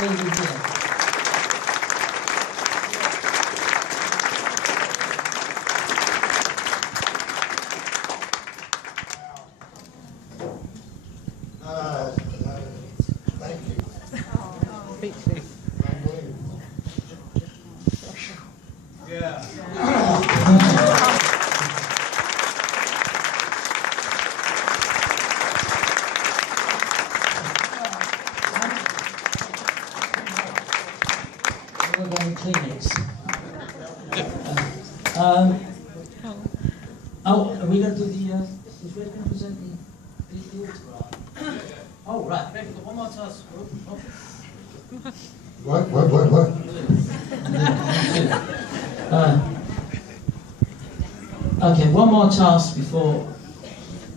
lady here. Thank you. Yeah. We're going to Kleenex. Oh, are we going to do the, is Red going to present the autograph? Oh, right. Red, we've got one more task. What? Okay, one more task before